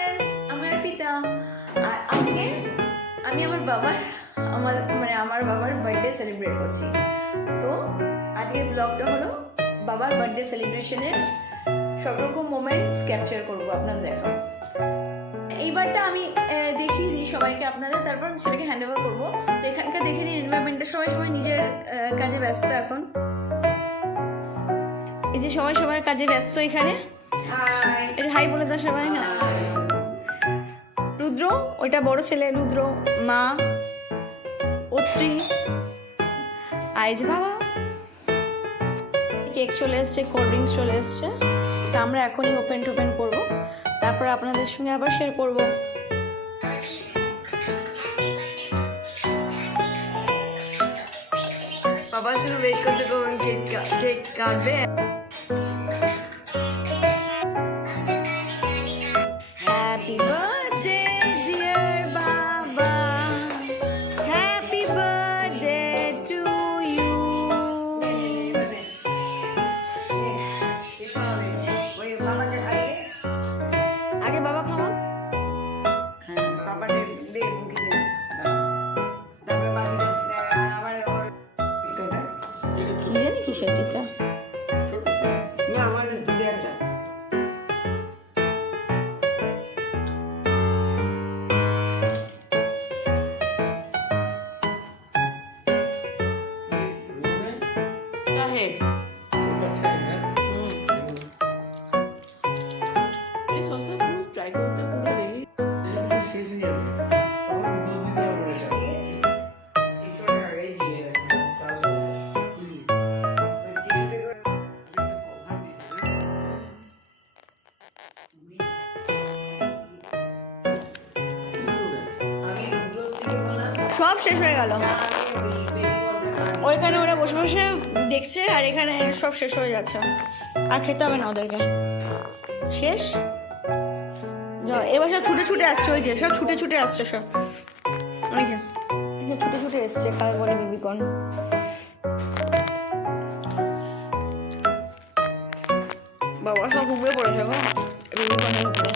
Yes, আমি অর্পিতা। আর আজকে আমি আমার বাবার বার্থডে সেলিব্রেট করছি। তো আজকের ব্লগটা হলো বাবার বার্থডে সেলিব্রেশনের সব রকম মোমেন্টস ক্যাপচার করবো, আপনাদের দেখাবো। এইবারটা আমি দেখিয়ে দিই সবাইকে আপনাদের, তারপর আমি ছেলেকে হ্যান্ড ওভার করবো। তো এখানকার দেখে নিই এনভায়রনমেন্টটা, সবাই নিজের কাজে ব্যস্ত এখন। এই যে সবার কাজে ব্যস্ত এখানে। এটা হাই বলে দাও সবাই। রুদ্র, ওইটা বড় ছেলে রুদ্র, মা অত্রি, আর এই যে বাবা। কেক চলে এসছে, কোল্ড ড্রিঙ্কস চলে এসছে। তো আমরা এখনই ওপেন করবো, তারপর আপনাদের সঙ্গে আবার শেয়ার করবো। বাবা শুধু ওয়েট করতে কেক কাটবে। হ্যাপি বার্থডে ডিয়ার বাবা, হ্যাপি বার্থডে টু ইউ। আগে বাবা খাওয়া। কি জানি কিসের টিকা। ট্রাই করতে সব শেষ হয়ে গেল। ওইখানে ওরা বসে বসে দেখছে, আর এখানে সব শেষ হয়ে যাচ্ছে, আর খেতে হবে না ওদেরকে। শেষ। এবার সব ছুটে আসছে, ওই যে সব ছুটে আসছে, সব ওই যে ছুটে এসছে খাবে বলে বেবিকর্ন। বাবা সব ঘুমিয়ে পড়েছে গো বেবিকর্নের উপরে।